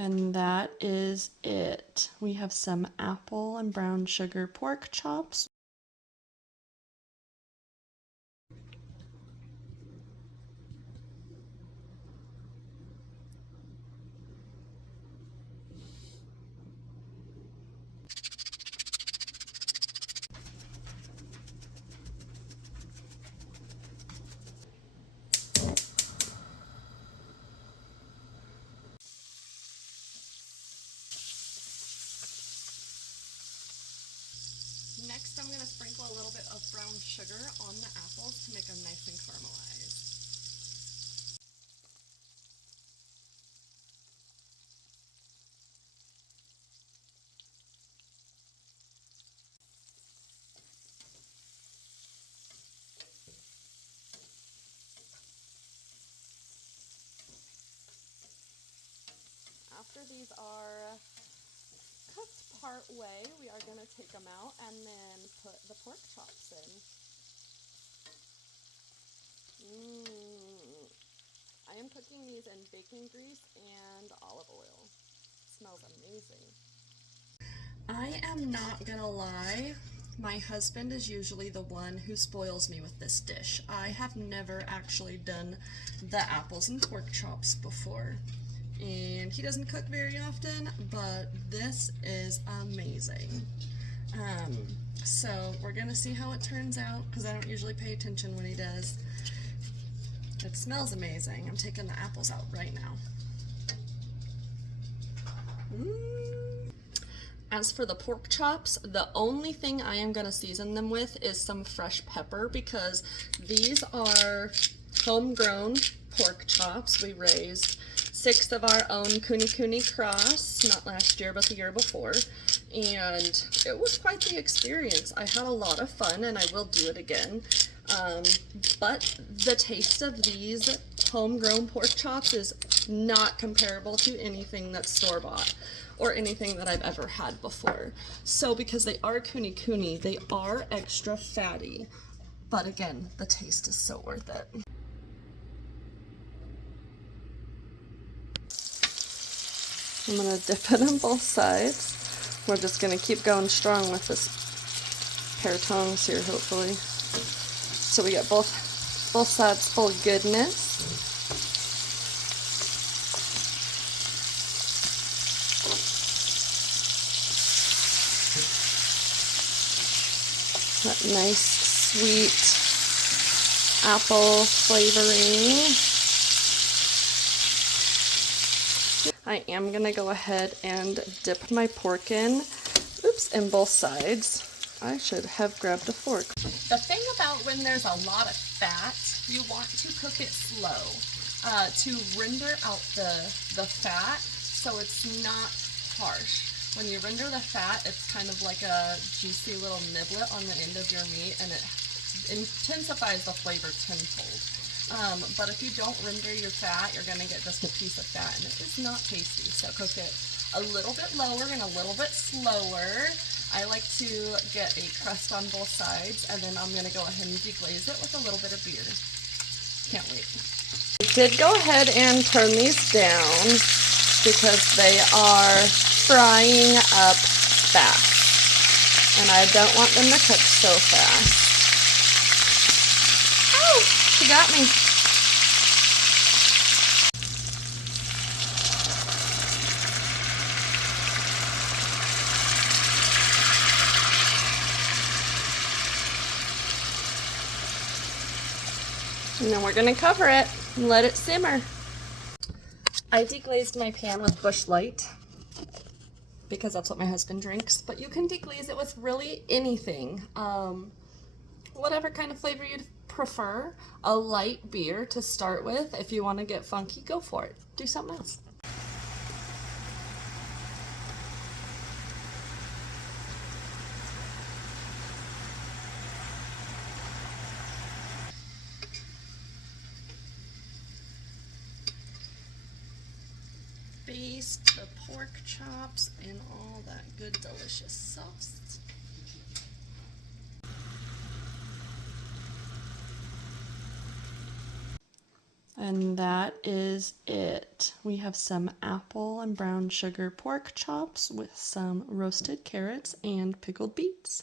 And that is it. We have some apple and brown sugar pork chops. Next, I'm going to sprinkle a little bit of brown sugar on the apples to make them nice and caramelized. After these are cooked part way, we are going to take them out and then put the pork chops in. I am cooking these in bacon grease and olive oil. Smells amazing. I am not gonna lie, my husband is usually the one who spoils me with this dish. I have never actually done the apples and pork chops before, and he doesn't cook very often, but this is amazing. So we're gonna see how it turns out, because I don't usually pay attention when he does. It smells amazing. I'm taking the apples out right now. As for the pork chops, the only thing I am going to season them with is some fresh pepper, because these are homegrown pork chops. We raised 6 of our own Kuni cross, not last year, but the year before. And it was quite the experience. I had a lot of fun, and I will do it again. But the taste of these homegrown pork chops is not comparable to anything that's store-bought or anything that I've ever had before. So because they are Kuni, they are extra fatty. But again, the taste is so worth it. I'm gonna dip it on both sides. We're just gonna keep going strong with this pair of tongs here, hopefully. So we get both sides full of goodness. That nice sweet apple flavoring. I am gonna go ahead and dip my pork in both sides. I should have grabbed a fork. The thing about when there's a lot of fat, you want to cook it slow to render out the fat so it's not harsh. When you render the fat, it's kind of like a juicy little niblet on the end of your meat, and it intensifies the flavor tenfold. But if you don't render your fat, you're going to get just a piece of fat, and it is not tasty. So cook it a little bit lower and a little bit slower. I like to get a crust on both sides, and then I'm going to go ahead and deglaze it with a little bit of beer. Can't wait. I did go ahead and turn these down because they are frying up fast, and I don't want them to cook so fast. Oh, she got me. And then we're going to cover it and let it simmer. I deglazed my pan with Busch Light because that's what my husband drinks, but you can deglaze it with really anything. Whatever kind of flavor you'd prefer. A light beer to start with. If you want to get funky, go for it. Do something else. Baste the pork chops in all that good delicious sauce. And that is it. We have some apple and brown sugar pork chops with some roasted carrots and pickled beets.